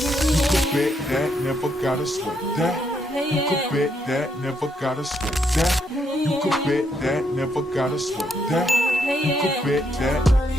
You could bet that, never gotta sweat that. You could bet that, never gotta sweat that. You could bet that, never gotta sweat that. You could bet that.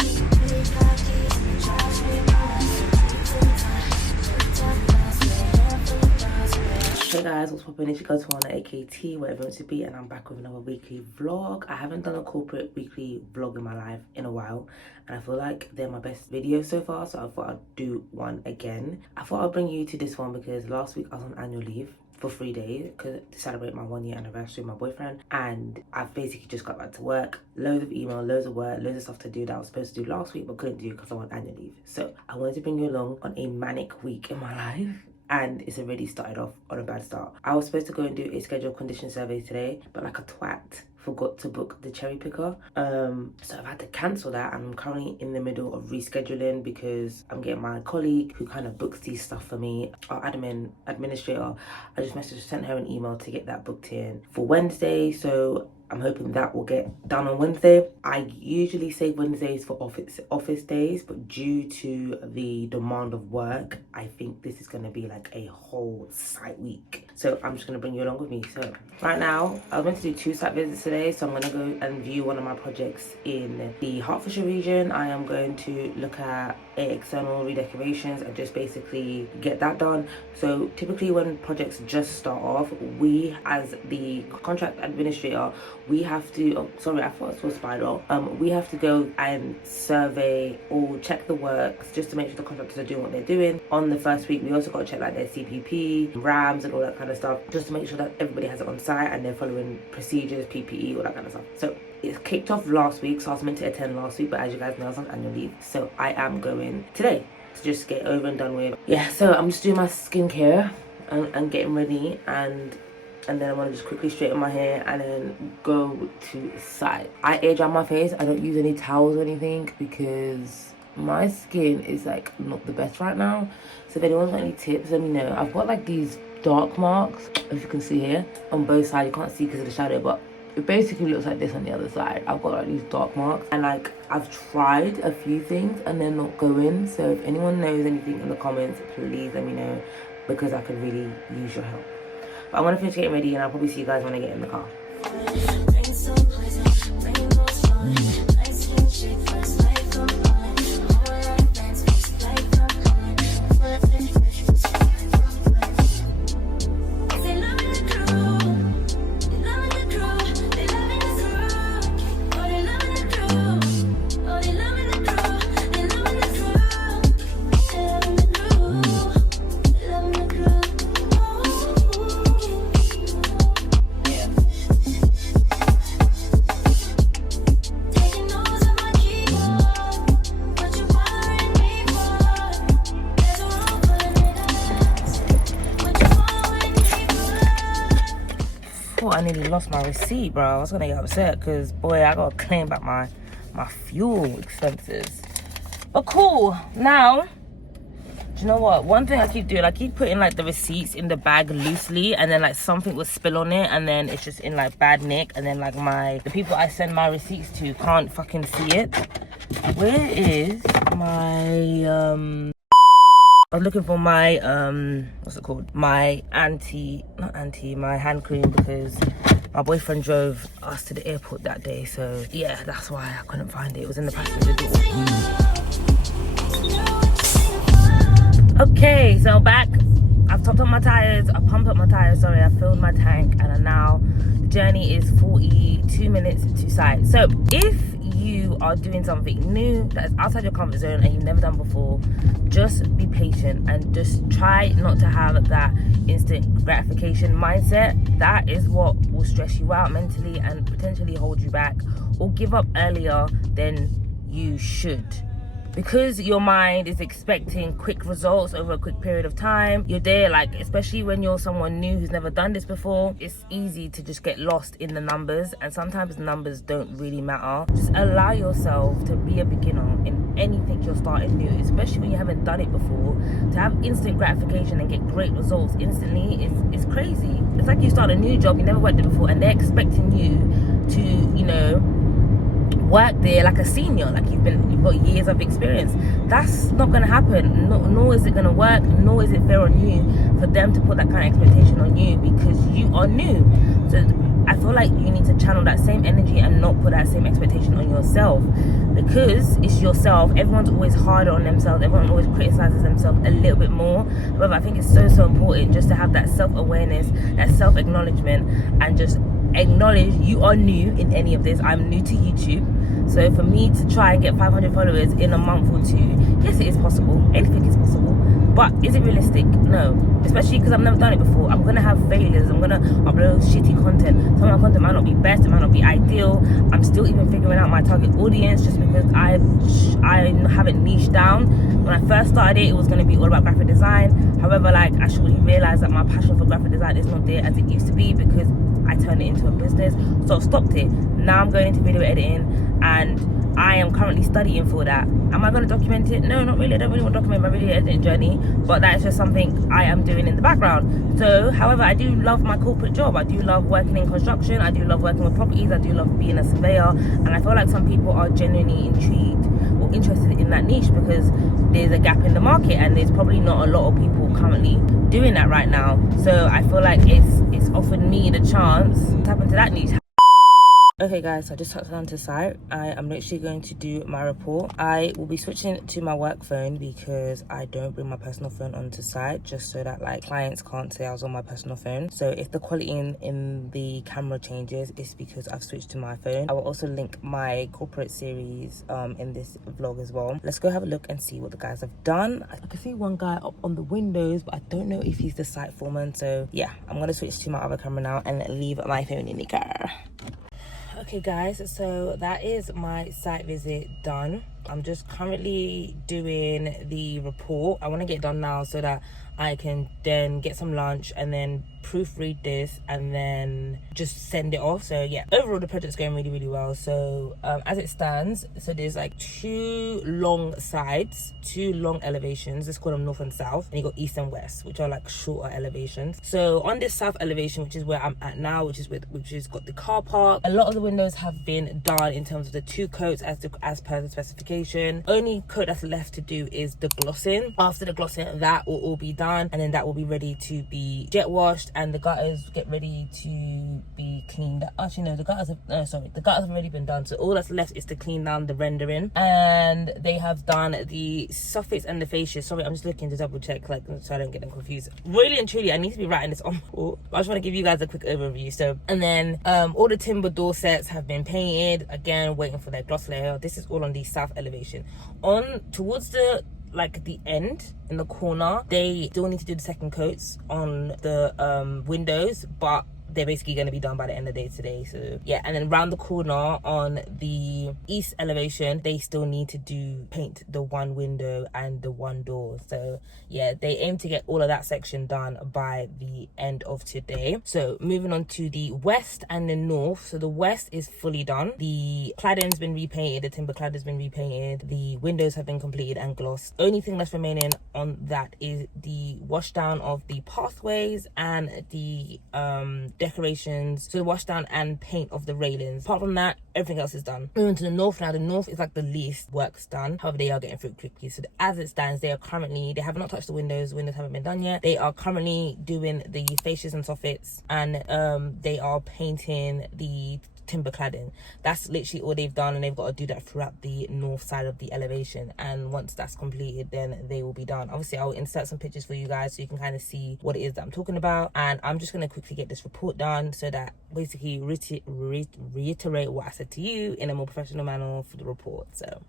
Hey guys, what's poppin'? It's your girl Tawana, aka whatever it wants to be, and I'm back with another weekly vlog. I haven't done a corporate weekly vlog in my life in a while, and I feel like they're my best videos so far, so I thought I'd do one again. I thought I'd bring you to this one because last week I was on annual leave for 3 days to celebrate my 1 year anniversary with my boyfriend, and I've basically just got back to work. Loads of email, loads of work, loads of stuff to do that I was supposed to do last week but couldn't do because I'm on annual leave. So I wanted to bring you along on a manic week in my life, and it's already started off on a bad start. I was supposed to go and do a scheduled condition survey today, but like a twat, forgot to book the cherry picker. So I've had to cancel that, and I'm currently in the middle of rescheduling because I'm getting my colleague who kind of books these stuff for me, our admin administrator. I just sent her an email to get that booked in for Wednesday, so I'm hoping that will get done on Wednesday. I usually save Wednesdays for office days, but due to the demand of work, I think this is going to be like a whole site week. So I'm just going to bring you along with me. So right now, I was meant to do 2 site visits today, so I'm going to go and view one of my projects in the Hertfordshire region. I am going to look at external redecorations and just basically get that done. So typically when projects just start off, we as the contract administrator, we have to, oh sorry, I thought it was spider. We have to go and survey or check the works just to make sure the contractors are doing what they're doing. On the first week, we also got to check like their CPP, RAMs and all that kind of stuff, just to make sure that everybody has it on site and they're following procedures, PPE, all that kind of stuff. So it kicked off last week, so I was meant to attend last week, but as you guys know, I was on annual leave, so I am going today to just get over and done with. Yeah, so I'm just doing my skincare and getting ready, and then I want to just quickly straighten my hair and then go to site. I air dry my face. I don't use any towels or anything because my skin is like not the best right now. So if anyone's got any tips, let me know. I've got like these dark marks, as you can see here, on both sides. You can't see because of the shadow, but it basically looks like this on the other side. I've got like these dark marks, and like I've tried a few things and they're not going. So if anyone knows anything in the comments, please let me know because I could really use your help. But I'm gonna finish getting ready and I'll probably see you guys when I get in the car. I nearly lost my receipt, bro. I was gonna get upset because boy, I gotta claim back my fuel expenses. But cool. Now, do you know what? One thing I keep doing, I keep putting like the receipts in the bag loosely, and then like something will spill on it, and then it's just in like bad nick, and then like the people I send my receipts to can't fucking see it. Where is my I was looking for my what's it called, my my hand cream, because my boyfriend drove us to the airport that day, so yeah, that's why I couldn't find it. It was in the passenger door. Okay, so back. I've topped up my tires, I pumped up my tires, sorry, I filled my tank, and now the journey is 42 minutes to site. So if you are doing something new that's outside your comfort zone and you've never done before, just be patient and just try not to have that instant gratification mindset. That is what will stress you out mentally and potentially hold you back or give up earlier than you should. Because your mind is expecting quick results over a quick period of time, you're there, like, especially when you're someone new who's never done this before, it's easy to just get lost in the numbers, and sometimes numbers don't really matter. Just allow yourself to be a beginner in anything you're starting new, especially when you haven't done it before. To have instant gratification and get great results instantly is crazy. It's like you start a new job, you never worked it before, and they're expecting you to, you know, work there like a senior, like you've got years of experience. That's not going to happen. Nor is it going to work, nor is it fair on you for them to put that kind of expectation on you, because you are new. So I feel like you need to channel that same energy and not put that same expectation on yourself, because it's yourself. Everyone's always harder on themselves. Everyone always criticizes themselves a little bit more. However, I think it's so important just to have that self-awareness, that self-acknowledgement, and just acknowledge you are new in any of this. I'm new to YouTube. So for me to try and get 500 followers in a month or two, yes, it is possible. Anything is possible. But is it realistic? No. Especially because I've never done it before. I'm going to have failures. I'm going to upload shitty content. Some of my content might not be best. It might not be ideal. I'm still even figuring out my target audience, just because I haven't niched down. When I first started it was going to be all about graphic design. However, like, I should realize that my passion for graphic design is not there as it used to be, because I turned it into a business. So I've stopped it. Now I'm going into video editing, and I am currently studying for that. Am I going to document it? No, not really. I don't really want to document my video editing journey, but that is just something I am doing in the background. So, however, I do love my corporate job. I do love working in construction. I do love working with properties. I do love being a surveyor. And I feel like some people are genuinely intrigued or interested in that niche, because there's a gap in the market, and there's probably not a lot of people currently doing that right now. So I feel like it's offered me the chance to tap into that niche. Okay guys, so I just touched down to site. I am literally going to do my report. I will be switching to my work phone, because I don't bring my personal phone onto site, just so that like clients can't say I was on my personal phone. So if the quality in the camera changes, it's because I've switched to my phone. I will also link my corporate series in this vlog as well. Let's go have a look and see what the guys have done. I can see one guy up on the windows, but I don't know if he's the site foreman. So yeah, I'm gonna switch to my other camera now and leave my phone in the car. Okay guys, so that is my site visit done. I'm just currently doing the report. I want to get done now so that I can then get some lunch and then proofread this and then just send it off. So yeah, overall the project's going really, really well. So as it stands, so there's like two long sides, two long elevations. Let's call them north and south, and you got east and west, which are like shorter elevations. So on this south elevation, which is where I'm at now, which is got the car park, a lot of the windows have been done in terms of the two coats as per the specification. Only coat that's left to do is the glossing. After the glossing, that will all be done, and then that will be ready to be jet washed, and the gutters get ready to be cleaned. Actually no, the gutters have already been done, so all that's left is to clean down the rendering. And they have done the soffits and the fascias. Sorry, I'm just looking to double check, like, so I don't get them confused. Really and truly, I need to be writing this on board, but I just want to give you guys a quick overview. So, and then all the timber door sets have been painted, again waiting for their gloss layer. This is all on the south elevation. On towards the end in the corner, they still need to do the second coats on the windows, but they're basically going to be done by the end of the day today. So yeah, and then around the corner on the east elevation, they still need to paint the one window and the one door. So yeah, they aim to get all of that section done by the end of today. So moving on to the west and the north. So the west is fully done. The cladding's been repainted, the timber clad has been repainted, the windows have been completed and glossed. Only thing that's remaining on that is the wash down of the pathways and the decorations, so the wash down and paint of the railings. Apart from that, everything else is done. Moving to the north now, the north is like the least work's done. However, they are getting through quickly. So as it stands, they have not touched the windows. The windows haven't been done yet. They are currently doing the fascias and soffits, and they are painting the timber cladding. That's literally all they've done, and they've got to do that throughout the north side of the elevation. And once that's completed, then they will be done. Obviously, I'll insert some pictures for you guys so you can kind of see what it is that I'm talking about. And I'm just going to quickly get this report done so that basically reiterate what I said to you in a more professional manner for the report. So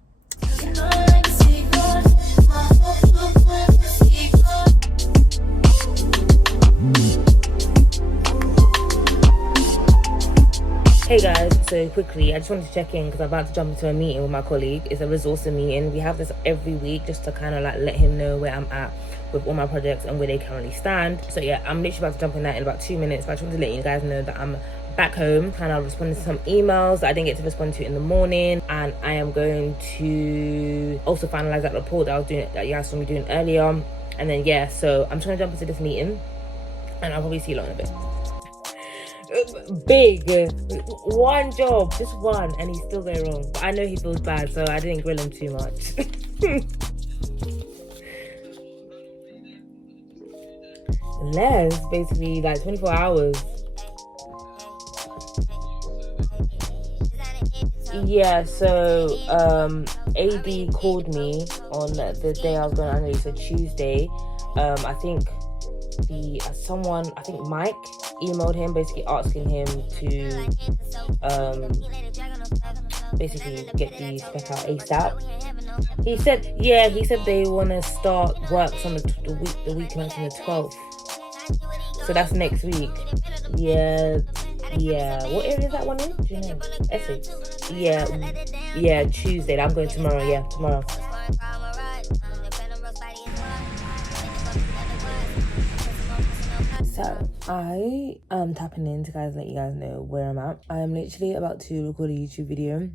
hey guys, so quickly, I just wanted to check in because I'm about to jump into a meeting with my colleague. It's a resourcing meeting. We have this every week just to kind of like let him know where I'm at with all my projects and where they currently stand. So yeah, I'm literally about to jump in that in about 2 minutes, but I just wanted to let you guys know that I'm back home, kind of responding to some emails that I didn't get to respond to in the morning, and I am going to also finalize that report that you guys saw me doing earlier. And then yeah, so I'm trying to jump into this meeting, and I'll probably see you lot in a bit. big. One job, just one, and he's still going wrong. But I know he feels bad, so I didn't grill him too much. Less, basically, like 24 hours. Yeah, so AD called me on the day I was going on leave, so Tuesday. I think Mike emailed him basically asking him to basically get the spec out ASAP. He said they want to start works on the week commencing the 12th. So that's next week. Yeah. What area is that one in? Do you know? Essex. Yeah, Tuesday. I'm going tomorrow. Yeah, tomorrow. So I am tapping in to let you guys know where I'm at. I'm literally about to record a YouTube video.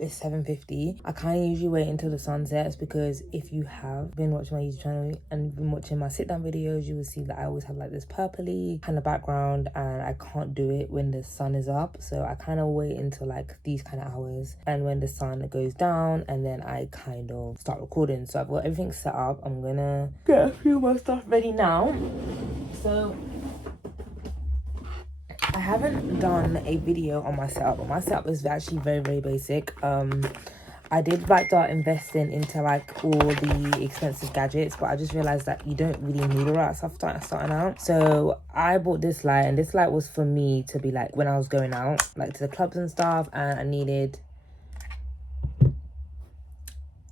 It's 7:50. I kind of usually wait until the sun sets because if you have been watching my YouTube channel and been watching my sit down videos, you will see that I always have like this purpley kind of background, and I can't do it when the sun is up. So I kind of wait until like these kind of hours, and when the sun goes down, and then I kind of start recording. So I've got everything set up. I'm gonna get a few more stuff ready now. So I haven't done a video on my setup, but my setup is actually very, very basic. I did like start investing into like all the expensive gadgets, but I just realized that you don't really need all that stuff starting out. So I bought this light, and this light was for me to be like when I was going out, like to the clubs and stuff, and I needed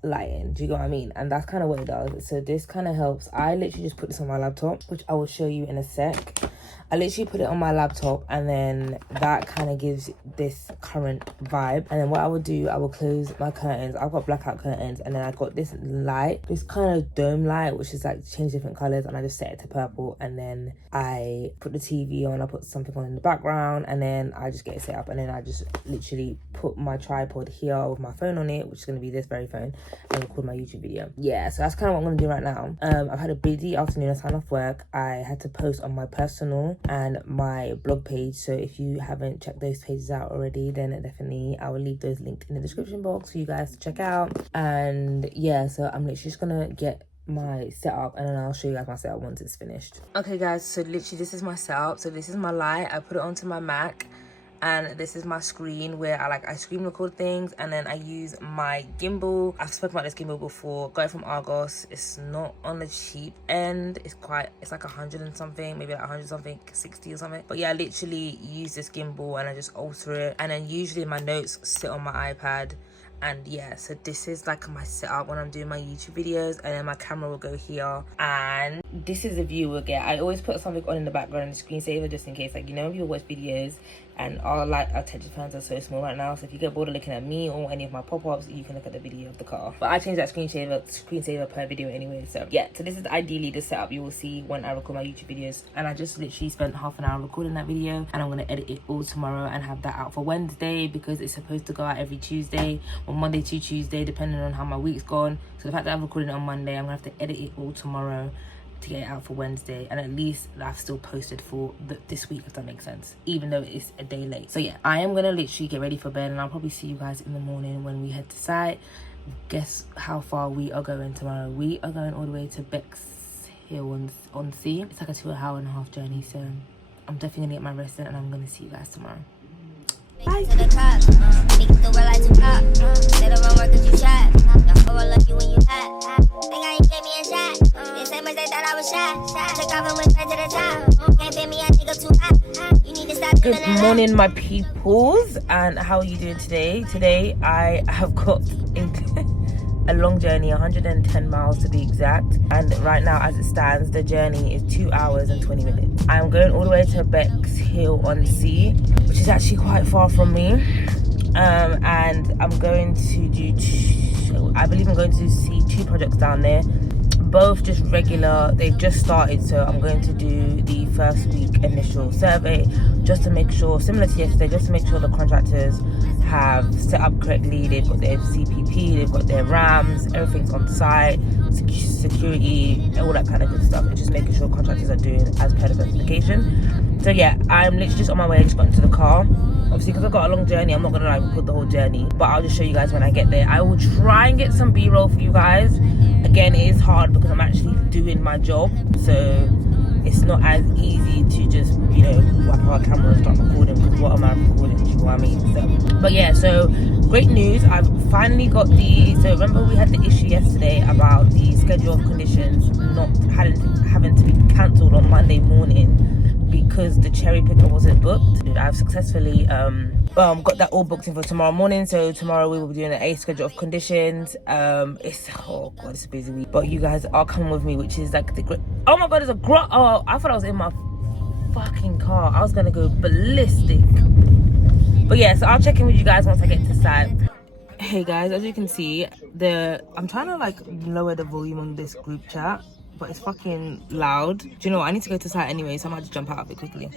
lighting. Do you get what I mean? And that's kind of what it does. So this kind of helps. I literally just put this on my laptop, which I will show you in a sec. I literally put it on my laptop, and then that kind of gives this current vibe. And then what I will do, I will close my curtains. I've got blackout curtains, and then I got this light, this kind of dome light, which is like change different colors, and I just set it to purple. And then I put the TV on, I put something on in the background, and then I just get it set up. And then I just literally put my tripod here with my phone on it, which is going to be this very phone, and record my YouTube video. Yeah, so that's kind of what I'm going to do right now. I've had a busy afternoon. I signed off work. I had to post on my personal and my blog page, so if you haven't checked those pages out already, then definitely I will leave those linked in the description box for you guys to check out. And yeah, so I'm literally just gonna get my setup, and then I'll show you guys my setup once it's finished. Okay guys, so literally this is my setup. So this is my light. I put it onto my Mac, and this is my screen where I screen record things, and then I use my gimbal. I've spoken about this gimbal before. Got it from Argos. It's not on the cheap end. It's like 100 and something, maybe like 100 something, 60 or something. But yeah, I literally use this gimbal and I just alter it, and then usually my notes sit on my iPad. And yeah, so this is like my setup when I'm doing my YouTube videos, and then my camera will go here, and this is the view we'll get. I always put something on in the background in the screensaver, just in case, like, you know, when people watch videos and our attention spans are so small right now, so if you get bored of looking at me or any of my pop-ups, you can look at the video of the car. But I change that screensaver per video anyway. So yeah, so this is ideally the setup you will see when I record my YouTube videos. And I just literally spent half an hour recording that video, and I'm going to edit it all tomorrow and have that out for Wednesday, because it's supposed to go out every Tuesday, or Monday to Tuesday, depending on how my week's gone. So the fact that I'm recording it on Monday, I'm gonna have to edit it all tomorrow to get it out for Wednesday, and at least I've still posted for this week, if that makes sense, even though it's a day late. So yeah, I am gonna literally get ready for bed, and I'll probably see you guys in the morning when we head to site. Guess how far we are going tomorrow? We are going all the way to Bexhill on Sea. It's like a 2.5-hour journey, so I'm definitely gonna get my rest in, and I'm gonna see you guys tomorrow. Bye. Good morning, my peoples, and how are you doing today? Today I have got a long journey, 110 miles to be exact, and right now as it stands the journey is 2 hours and 20 minutes. I'm going all the way to Bexhill on Sea, which is actually quite far from me, and I'm going to do I believe I'm going to see 2 projects down there, both just regular. They've just started, so I'm going to do the first week initial survey just to make sure, similar to yesterday, just to make sure the contractors have set up correctly. They've got their CPP, they've got their RAMs, everything's on site, security, all that kind of good stuff. It's just making sure contractors are doing as per the specification. So yeah, I'm literally just on my way. I just got into the car. Obviously, because I've got a long journey, I'm not gonna like record the whole journey, but I'll just show you guys when I get there. I will try and get some B-roll for you guys. Again, it is hard because I'm actually doing my job, so it's not as easy to just, you know, wipe out a camera and start recording, because what am I recording, do you know what I mean? So, but yeah, so great news, I've finally got so remember we had the issue yesterday about the schedule of conditions not having to be cancelled on Monday morning because the cherry picker wasn't booked. I've successfully got that all booked in for tomorrow morning, so tomorrow we will be doing a schedule of conditions. It's, oh god, it's a busy week, but you guys are coming with me, which is like the oh my god, there's a oh, I thought I was in my fucking car. I was gonna go ballistic. But yeah, so I'll check in with you guys once I get to site. Hey guys, as you can see, I'm trying to like lower the volume on this group chat, but it's fucking loud. Do you know what? I need to go to site anyway, so I might just jump out of it quickly.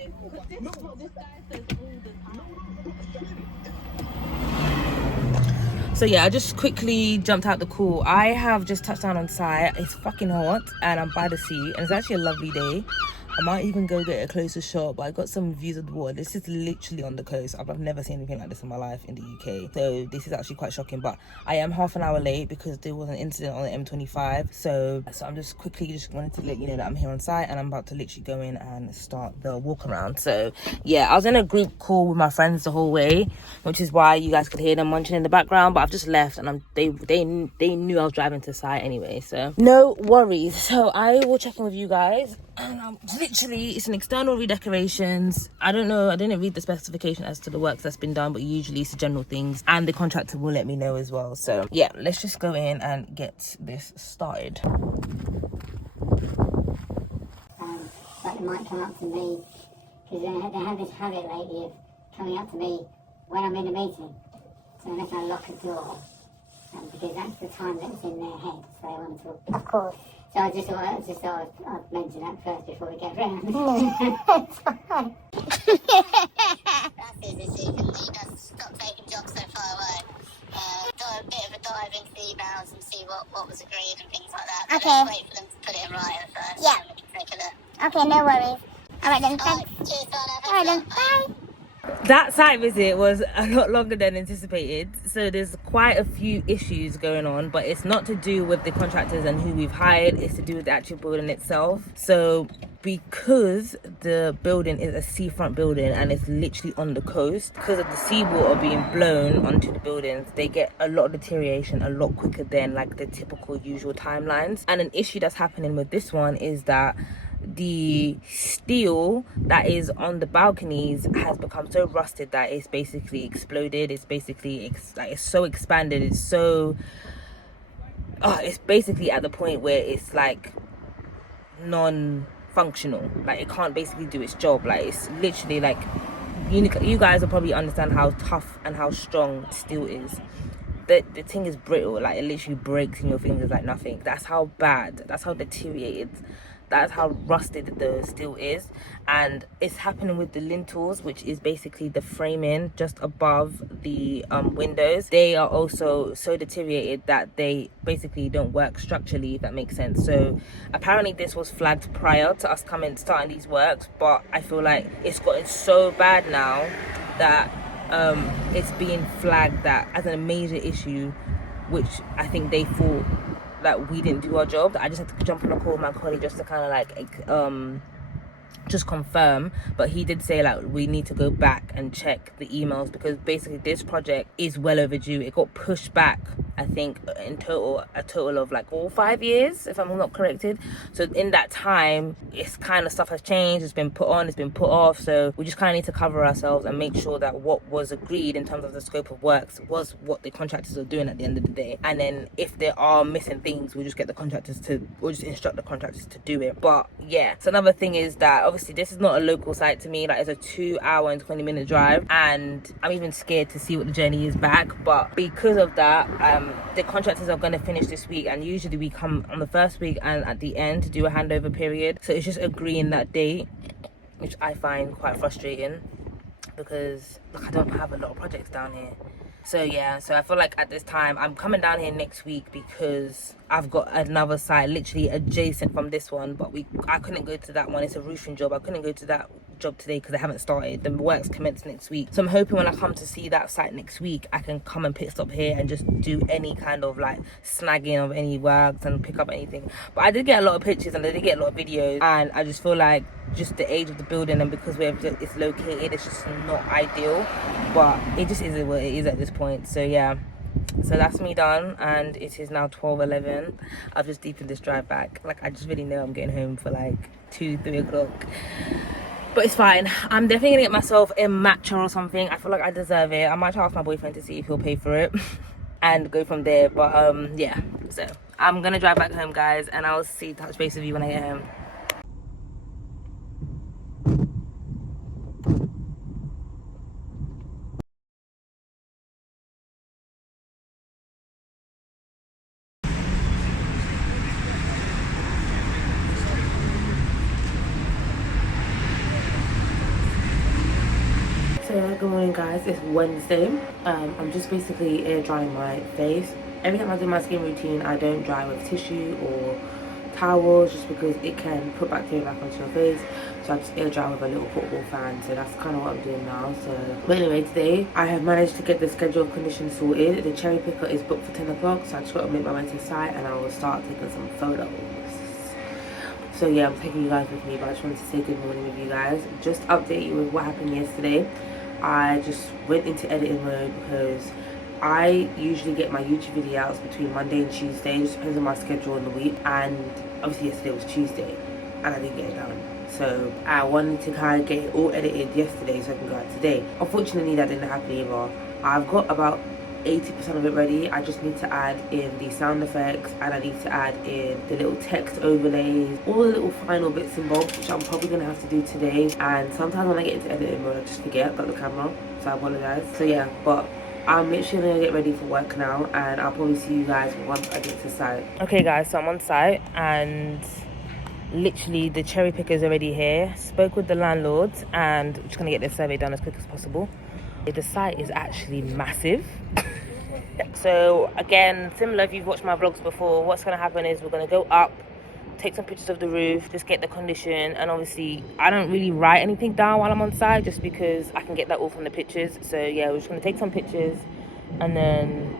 So yeah, I just quickly jumped out the call. I have just touched down on site. It's fucking hot and I'm by the sea and it's actually a lovely day. I might even go get a closer shot, but I got some views of the water. This is literally on the coast. I've never seen anything like this in my life in the UK. So this is actually quite shocking, but I am half an hour late because there was an incident on the M25. So I'm just wanted to let you know that I'm here on site and I'm about to literally go in and start the walk around. So yeah, I was in a group call with my friends the whole way, which is why you guys could hear them munching in the background, but I've just left and they knew I was driving to site anyway, so no worries. So I will check in with you guys. And literally, it's an external redecorations. I don't know, I didn't read the specification as to the works that's been done, but usually it's the general things and the contractor will let me know as well. So yeah, let's just go in and get this started. But they might come up to me, because they have this habit lately of coming up to me when I'm in a meeting. So unless I lock a door, because that's the time that's in their head, so they want to talk. Of course. So I just thought I'd mention that first before we get round. That's fine. That's his decision. He does stop taking jobs so far away. Do a bit of a dive into the emails and see what was agreed and things like that. But okay. Let's wait for them to put it in writing first. Yeah. And we can take a look. Okay, no worries. All right then. Thanks. Cheers, Donna. All right then. Bye. That site visit was a lot longer than anticipated, so there's quite a few issues going on, but it's not to do with the contractors and who we've hired, it's to do with the actual building itself. So because the building is a seafront building and it's literally on the coast, because of the seawater being blown onto the buildings, they get a lot of deterioration a lot quicker than like the typical usual timelines. And an issue that's happening with this one is that the steel that is on the balconies has become so rusted that it's basically exploded. It's basically it's so expanded, it's so it's basically at the point where it's like non-functional, like it can't basically do its job. Like it's literally like you guys will probably understand how tough and how strong steel is. The thing is brittle, like it literally breaks in your fingers like nothing. That's how bad, that's how deteriorated, that's how rusted the steel is. And it's happening with the lintels, which is basically the framing just above the windows. They are also so deteriorated that they basically don't work structurally, if that makes sense. So apparently this was flagged prior to us starting these works, but I feel like it's gotten so bad now that it's being flagged that as a major issue, which I think they thought that we didn't do our job. I just had to jump on a call with my colleague just to kind of like just confirm, but he did say like we need to go back and check the emails, because basically this project is well overdue. It got pushed back, I think in a total of like 5 years, if I'm not corrected. So in that time, it's kind of stuff has changed, it's been put on, it's been put off. So we just kind of need to cover ourselves and make sure that what was agreed in terms of the scope of works was what the contractors are doing at the end of the day. And then if there are missing things, we'll just instruct the contractors to do it. But yeah, so another thing is that obviously this is not a local site to me. Like it's a 2 hour and 20-minute drive, and I'm even scared to see what the journey is back. But because of that, the contractors are going to finish this week, and usually we come on the first week and at the end to do a handover period. So it's just agreeing that date, which I find quite frustrating, because look, I don't have a lot of projects down here. So yeah, so I feel like at this time I'm coming down here next week because I've got another site literally adjacent from this one, but I couldn't go to that one. It's a roofing job. I couldn't go to that job today because I haven't started. The work's commenced next week, so I'm hoping when I come to see that site next week I can come and pit stop here and just do any kind of like snagging of any works and pick up anything. But I did get a lot of pictures and I did get a lot of videos, and I just feel like just the age of the building and because where it's located, it's just not ideal, but it just is what it is at this point. So yeah, so that's me done, and it is now 12:11. I've just deepened this drive back. Like, I just really know I'm getting home for like 2-3 o'clock, but it's fine. I'm definitely gonna get myself a matcha or something. I feel like I deserve it. I might try to ask my boyfriend to see if he'll pay for it and go from there. But yeah, so I'm gonna drive back home, guys, and I'll touch base with you when I get home. Good morning, guys. It's Wednesday. I'm just basically air drying my face. Every time I do my skin routine, I don't dry with tissue or towels just because it can put bacteria back onto your face. So I just air dry with a little portable fan. So that's kind of what I'm doing now. But anyway, today I have managed to get the schedule of conditions sorted. The cherry picker is booked for 10 o'clock, so I just got to make my way to the site and I will start taking some photos. So yeah, I'm taking you guys with me, but I just wanted to say good morning with you guys. Just update you with what happened yesterday. I just went into editing mode because I usually get my YouTube videos between Monday and Tuesday. It just depends on my schedule in the week. And obviously yesterday was Tuesday and I didn't get it done. So I wanted to kind of get it all edited yesterday so I can go out today. Unfortunately, that didn't happen either. I've got about 80% of it ready. I just need to add in the sound effects and I need to add in the little text overlays, all the little final bits and bobs, which I'm probably gonna have to do today. And sometimes when I get into editing mode, I just forget I've got the camera, so I apologize. So yeah, but I'm literally gonna get ready for work now and I'll probably see you guys once I get to site. Okay guys, so I'm on site and literally the cherry picker is already here. Spoke with the landlord and I'm just gonna get this survey done as quick as possible. The site is actually massive. So again, similar if you've watched my vlogs before, what's going to happen is we're going to go up, take some pictures of the roof, just get the condition, and obviously I don't really write anything down while I'm on site just because I can get that all from the pictures. So yeah, we're just going to take some pictures and then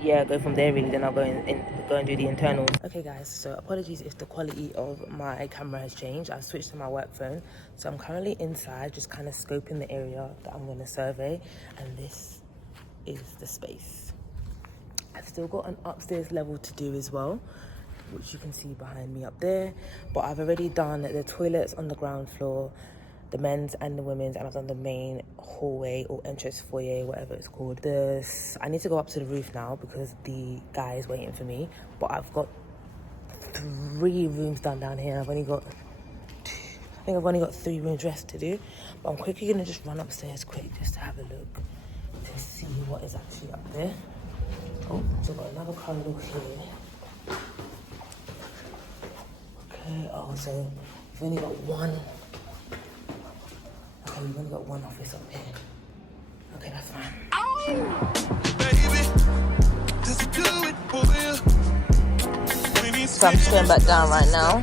yeah, go from there really. Then I'll go and do the internals. Okay guys, so apologies if the quality of my camera has changed. I switched to my work phone, so I'm currently inside just kind of scoping the area that I'm going to survey, and this is the space. I've still got an upstairs level to do as well, which you can see behind me up there, but I've already done the toilets on the ground floor, the men's and the women's, and I've done the main hallway or entrance foyer, whatever it's called. I need to go up to the roof now because the guy is waiting for me, but I've got 3 rooms done down here. I think I've only got 3 rooms rest to do, but I'm quickly gonna just run upstairs quick just to have a look to see what is actually up there. Oh, so I've got another corridor here. Okay, oh, so we've only got one. Okay, we've only got one office up here. Okay, that's fine. So I'm just going back down right now.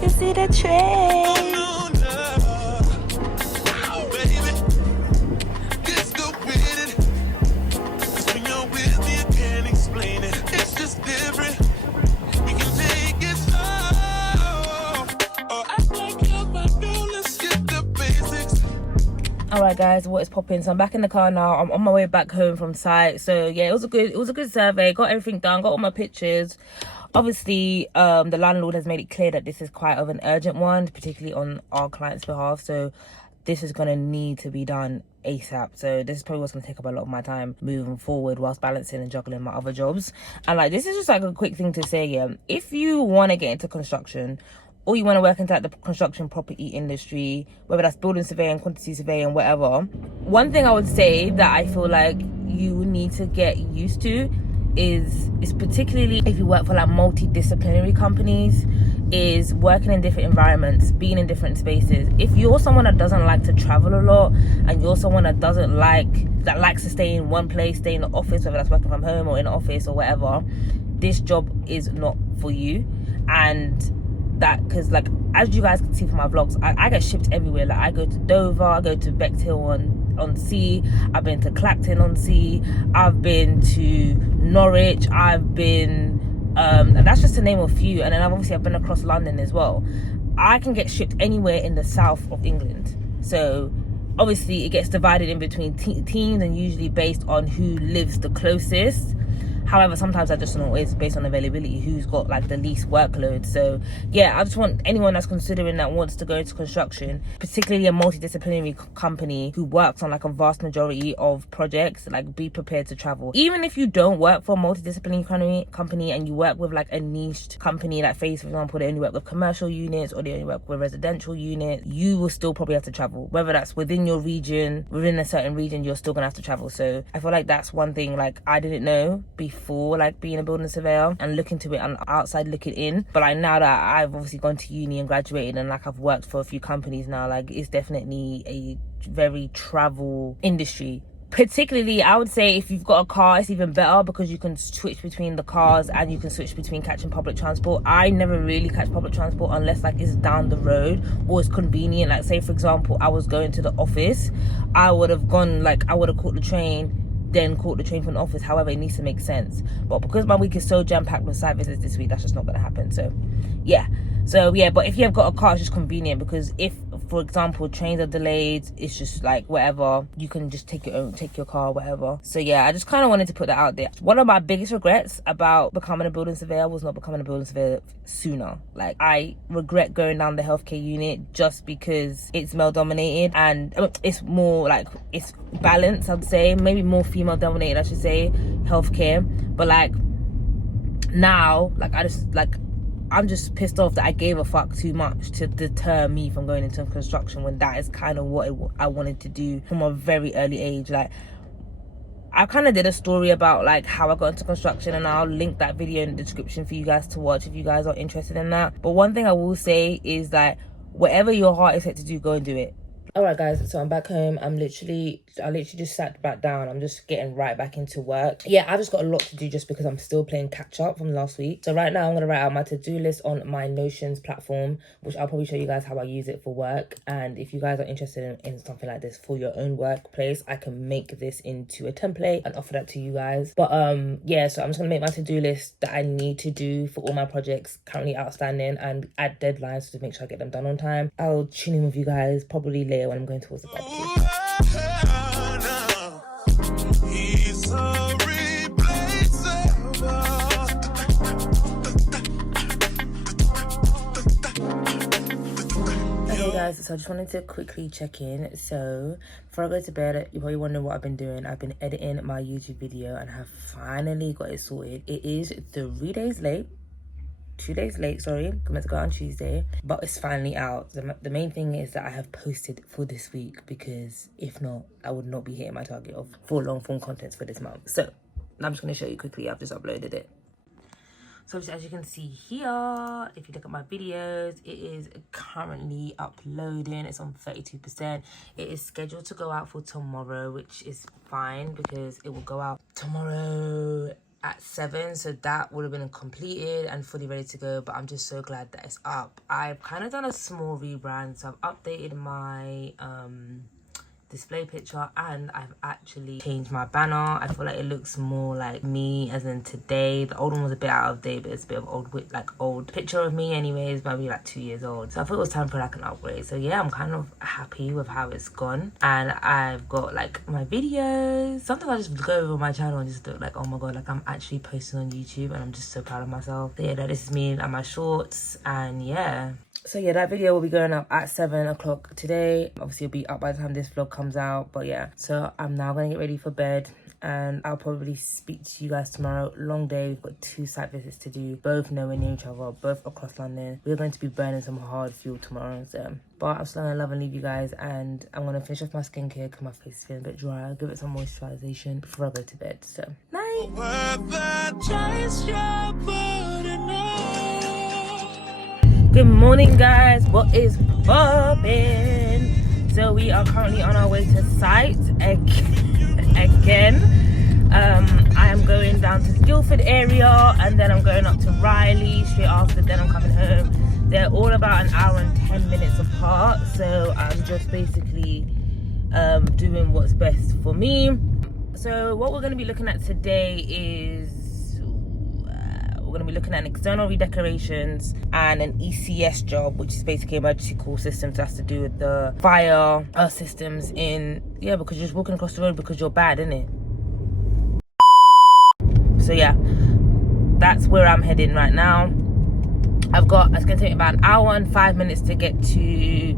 You see the train? Alright guys, what is popping? So I'm back in the car now. I'm on my way back home from site. So yeah, it was a good survey. Got everything done, got all my pictures. Obviously, the landlord has made it clear that this is quite of an urgent one, particularly on our client's behalf. So this is going to need to be done ASAP. So this is probably what's going to take up a lot of my time moving forward whilst balancing and juggling my other jobs. And like, this is just like a quick thing to say, yeah. If you want to get into construction, or you want to work into the construction property industry, whether that's building surveying, quantity surveying, whatever, one thing I would say that I feel like you need to get used to is particularly if you work for like multidisciplinary companies, is working in different environments, being in different spaces. If you're someone that doesn't like to travel a lot, and you're someone that likes to stay in one place, stay in the office, whether that's working from home or in the office or whatever, this job is not for you. And that, because like as you guys can see from my vlogs, I get shipped everywhere. Like I go to Dover, I go to Bexhill on sea, I've been to Clacton on sea, I've been to Norwich, I've been and that's just to name a few. And then I've been across London as well. I can get shipped anywhere in the south of England. So obviously it gets divided in between teams, and usually based on who lives the closest. However, sometimes I just know it's based on availability, who's got like the least workload. So yeah, I just want anyone that's considering that wants to go into construction, particularly a multidisciplinary company who works on like a vast majority of projects, like be prepared to travel. Even if you don't work for a multidisciplinary company and you work with like a niched company, like Phase, for example, they only work with commercial units or they only work with residential units, you will still probably have to travel. Whether that's within your region, within a certain region, you're still gonna have to travel. So I feel like that's one thing like I didn't know before like being a building surveyor and looking to it on the outside looking in. But like now that I've obviously gone to uni and graduated and like I've worked for a few companies now, like it's definitely a very travel industry. Particularly I would say if you've got a car, it's even better because you can switch between the cars and you can switch between catching public transport. I never really catch public transport unless like it's down the road or it's convenient. Like say for example I was going to the office, I would have caught the train, then caught the train from the office. However, it needs to make sense. But because my week is so jam-packed with site visits this week, that's just not going to happen. So yeah, but if you have got a car, it's just convenient because if, for example, trains are delayed, it's just like whatever, you can just take your car, whatever. So yeah, I just kind of wanted to put that out there. One of my biggest regrets about becoming a building surveyor was not becoming a building surveyor sooner. Like I regret going down the healthcare unit just because it's male dominated and it's more like it's balanced, I'd say, maybe more female dominated, I should say, healthcare. But like now, like I'm just pissed off that I gave a fuck too much to deter me from going into construction when that is kind of what I wanted to do from a very early age. Like I kind of did a story about like how I got into construction, and I'll link that video in the description for you guys to watch if you guys are interested in that. But one thing I will say is that whatever your heart is set to do, go and do it. Alright guys, so I'm back home. I literally just sat back down. I'm just getting right back into work. Yeah, I've just got a lot to do just because I'm still playing catch up from last week. So right now I'm going to write out my to-do list on my Notions platform, which I'll probably show you guys how I use it for work. And if you guys are interested in something like this for your own workplace, I can make this into a template and offer that to you guys. But yeah, so I'm just going to make my to-do list that I need to do for all my projects currently outstanding and add deadlines to make sure I get them done on time. I'll tune in with you guys probably later when I'm going towards the barbecue. Hey guys, so I just wanted to quickly check in. So before I go to bed, you probably wonder what I've been doing. I've been editing my YouTube video and have finally got it sorted. It is 2 days late, sorry. I'm meant to go out on Tuesday, but it's finally out. The main thing is that I have posted for this week, because if not, I would not be hitting my target of 4 long form contents for this month. So I'm just going to show you quickly. I've just uploaded it. So as you can see here, if you look at my videos, it is currently uploading. It's on 32%. It is scheduled to go out for tomorrow, which is fine because it will go out tomorrow at 7, so that would have been completed and fully ready to go. But I'm just so glad that it's up. I've kind of done a small rebrand, so I've updated my display picture and I've actually changed my banner. I feel like it looks more like me as in today. The old one was a bit out of date, but it's a bit of old picture of me anyways, maybe like 2 years old. So I thought it was time for like an upgrade. So yeah, I'm kind of happy with how it's gone. And I've got like my videos. Sometimes I just go over my channel and just look like, oh my god, like I'm actually posting on YouTube, and I'm just so proud of myself. So yeah, this is me and my shorts, and yeah. So yeah, that video will be going up at 7 o'clock today. Obviously it'll be up by the time this vlog comes out, but yeah. So I'm now gonna get ready for bed, and I'll probably speak to you guys tomorrow. Long day, we've got 2 site visits to do, both nowhere near each other, both across London. We're going to be burning some hard fuel tomorrow, so. But I'm still gonna love and leave you guys, and I'm gonna finish off my skincare because my face is feeling a bit dry. I'll give it some moisturization before I go to bed, so night. Good morning, guys. What is poppin'? So we are currently on our way to site again. I am going down to the Guildford area, and then I'm going up to Riley straight after. Then I'm coming home. They're all about an hour and 10 minutes apart, so I'm just basically doing what's best for me. So what we're going to be looking at today is we're going to be looking at an external redecorations and an ECS job, which is basically emergency call systems. That's to do with the fire systems in, yeah, because you're just walking across the road because you're bad, isn't it? So yeah, that's where I'm heading right now. It's going to take me about an hour and 5 minutes to get to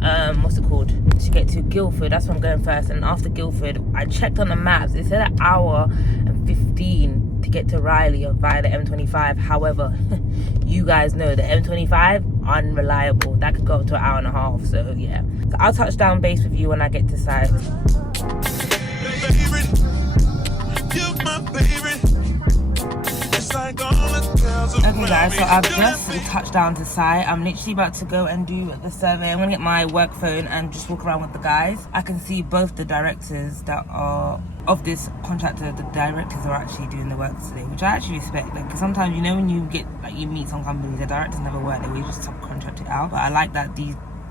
to get to Guildford. That's where I'm going first. And after Guildford, I checked on the maps, it said an hour and 15 to get to Riley via the M25. However, you guys know the M25 unreliable, that could go up to an hour and a half. So yeah, so I'll touch down base with you when I get to site. Okay guys, so I've just touched down to site. I'm literally about to go and do the survey. I'm gonna get my work phone and just walk around with the guys. I can see both the directors that are of this contractor. The directors are actually doing the work today, which I actually respect. Like, cause sometimes, you know, when you get, like, you meet some companies, the directors never work, they always just subcontract it out. But I like that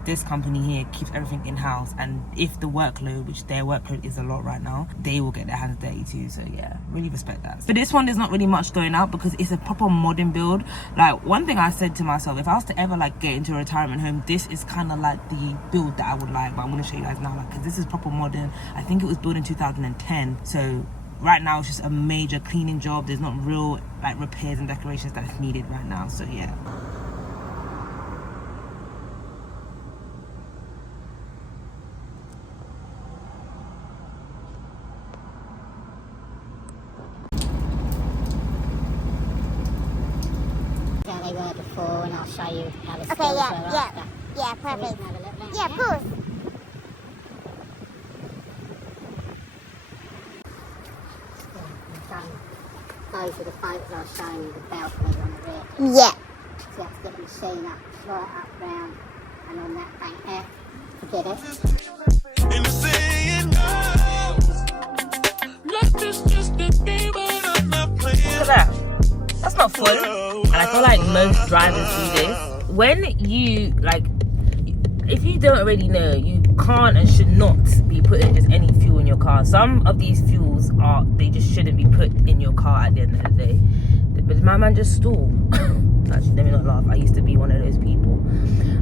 this company here keeps everything in-house, and if the workload, which their workload is a lot right now, they will get their hands dirty too. So yeah, really respect that. But this one, there's not really much going out because it's a proper modern build. Like, one thing I said to myself, if I was to ever like get into a retirement home, this is kind of like the build that I would like. But I'm going to show you guys now, like, because this is proper modern. I think it was built in 2010, so right now it's just a major cleaning job. There's not real like repairs and decorations that's needed right now. So yeah. They were before, and I'll show you how the Okay, yeah, perfect. Yeah, of course. Those are the photos I was showing you, the balcony on the rear. Yeah. So you have to get the machine up, right up round, and on that bank there to get it. Look at that. That's not fun. And I feel like most drivers do this. When you, like, if you don't already know, you can't and should not be putting just any fuel in your car. Some of these fuels they just shouldn't be put in your car at the end of the day. But my man just stalled. Actually, let me not laugh. I used to be one of those people.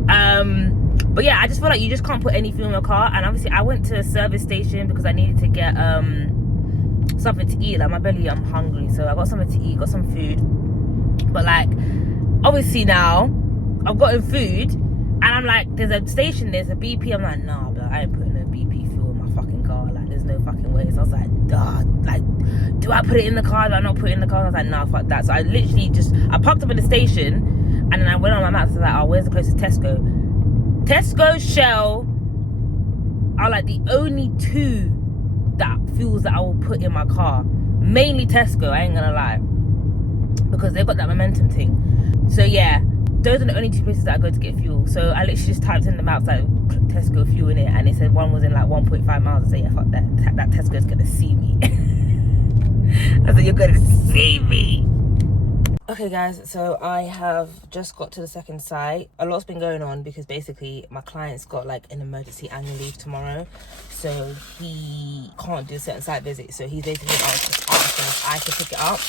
But yeah, I just feel like you just can't put any fuel in your car. And obviously I went to a service station because I needed to get something to eat. Like, my belly, I'm hungry, so I got something to eat, got some food. But like, obviously now I've gotten food, and I'm like, there's a station, there's a BP. I'm like, nah, but I ain't putting no BP fuel in my fucking car. Like, there's no fucking way. So I was like, like, do I put it in the car? Do I not put it in the car? I was like, nah, fuck that. So I literally I parked up at the station, and then I went on my maps. I was like, oh, where's the closest Tesco? Tesco, Shell are like the only two fuels that I will put in my car. Mainly Tesco, I ain't gonna lie, because they've got that momentum thing. So yeah, those are the only two places that I go to get fuel. So I literally just typed in the maps, like, Tesco fuel in it, and it said one was in like 1.5 miles. I said, yeah, fuck that Tesco's gonna see me. I said, you're gonna see me. Okay guys, so I have just got to the second site. A lot's been going on because basically my client's got like an emergency annual leave tomorrow, so he can't do a certain site visit. So he's basically asking if I can pick it up.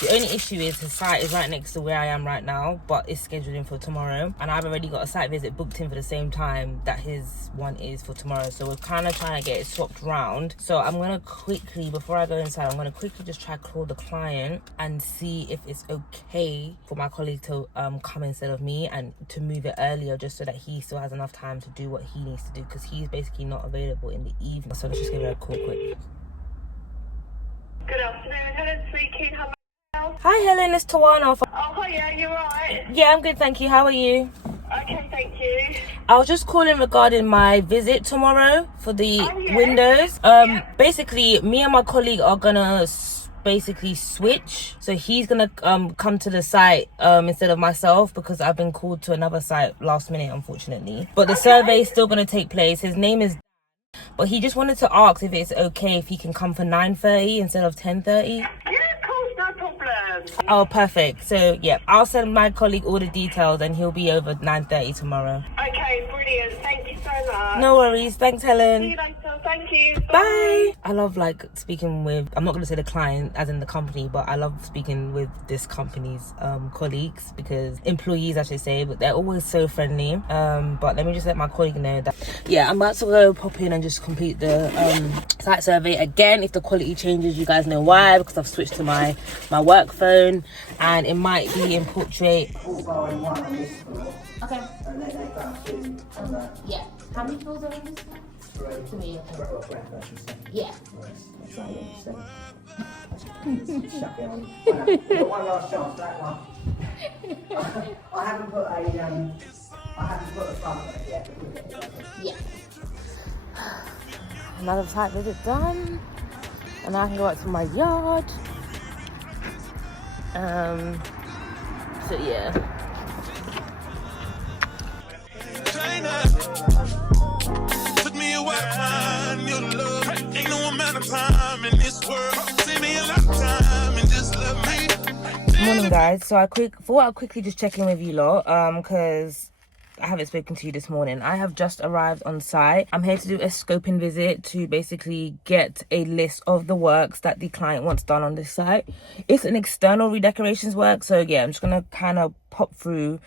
The only issue is his site is right next to where I am right now, but it's scheduled in for tomorrow, and I've already got a site visit booked in for the same time that his one is for tomorrow. So we're kind of trying to get it swapped round. So I'm gonna quickly, before I go inside, I'm gonna quickly just try to call the client and see if it's okay for my colleague to come instead of me, and to move it earlier, just so that he still has enough time to do what he needs to do, because he's basically not available in the evening. So let's just give her a call quick. Good afternoon, Helen speaking. How may I help? Hi Helen, it's Tawana. Oh, hiya, you alright? Yeah, I'm good, thank you. How are you? Okay, thank you. I was just calling regarding my visit tomorrow for the windows. Basically, me and my colleague are gonna basically switch. So he's gonna come to the site instead of myself, because I've been called to another site last minute, unfortunately. But the survey is still gonna take place. His name is, but he just wanted to ask if it's okay if he can come for 9:30 instead of 10:30. Yeah, of course, no problem. Oh, perfect. So yeah, I'll send my colleague all the details and he'll be over 9:30 tomorrow. Okay, brilliant. Thank you so much. No worries. Thanks, Helen. See you later. Thank you. Bye. I love like speaking with, I'm not going to say the client as in the company, but I love speaking with this company's colleagues, because employees I should say, but they're always so friendly. But let me just let my colleague know that, yeah, I'm about to go pop in and just complete the site survey again. If the quality changes, you guys know why, because I've switched to my work phone and it might be in portrait. Okay. Yeah. How many floors are in this one? 3. Yeah. One last chance, that one. I haven't put a front yet. Yeah. Another site visit done, and I can go out to my yard. So yeah. Took me a while to find your love. Ain't no amount of time in this world. Save me a lot of time and just love me. Morning, guys. So I thought I'd quickly just check in with you lot, because I haven't spoken to you this morning. I have just arrived on site. I'm here to do a scoping visit to basically get a list of the works that the client wants done on this site. It's an external redecorations work, so yeah, I'm just gonna kind of pop through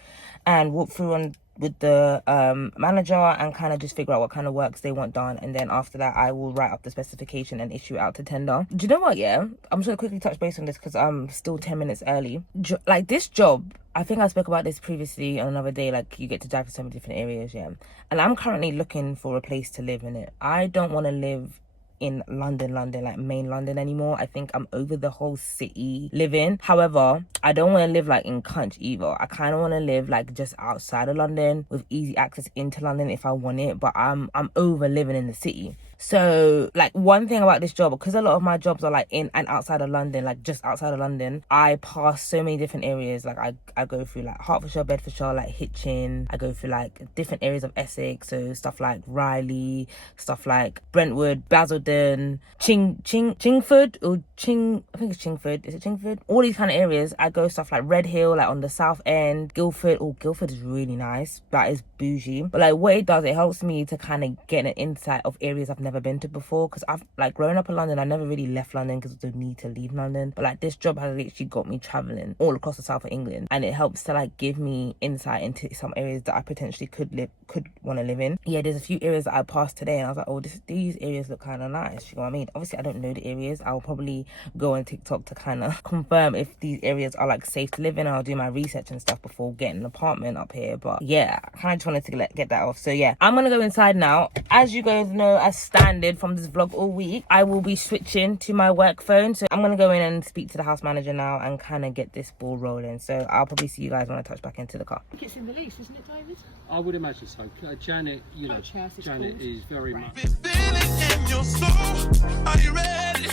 and walk through with the manager and kind of just figure out what kind of works they want done, and then after that I will write up the specification and issue it out to tender. Do you know what, yeah, I'm just gonna quickly touch base on this because I'm still 10 minutes early. Like this job, I think I spoke about this previously on another day, like you get to drive to so many different areas, yeah, and I'm currently looking for a place to live in it. I don't want to live in London, like main London anymore. I think I'm over the whole city living. However, I don't want to live like in Cunch either. I kind of want to live like just outside of London with easy access into London if I want it, but I'm over living in the city. So like one thing about this job, because a lot of my jobs are like in and outside of London, like just outside of London, I pass so many different areas. Like I go through like Hertfordshire, Bedfordshire, like Hitchin. I go through like different areas of Essex, so stuff like Raleigh, stuff like Brentwood, Basildon, Chingford, or I think it's Chingford. Is it Chingford? All these kind of areas. I go stuff like Red Hill, like on the south end, Guildford. Oh, Guildford is really nice. That is bougie. But like what it does, it helps me to kind of get an insight of areas I've never been to before, because I've like grown up in London. I never really left London because of the need to leave London, but like this job has literally got me traveling all across the south of England, and it helps to like give me insight into some areas that I potentially could want to live in. Yeah, there's a few areas that I passed today and I was like, oh, these areas look kind of nice, you know what I mean? Obviously I don't know the areas. I'll probably go on TikTok to kind of confirm if these areas are like safe to live in, and I'll do my research and stuff before getting an apartment up here. But yeah, I kind of just wanted to get that off. So yeah, I'm gonna go inside now. As you guys know, as standard from this vlog all week, I will be switching to my work phone. So I'm gonna go in and speak to the house manager now and kind of get this ball rolling. So I'll probably see you guys when I touch back into the car. I think it's in the lease, isn't it, David? I would imagine so. Janet, you know, Janet is very much. Feeling in your soul. Are you ready?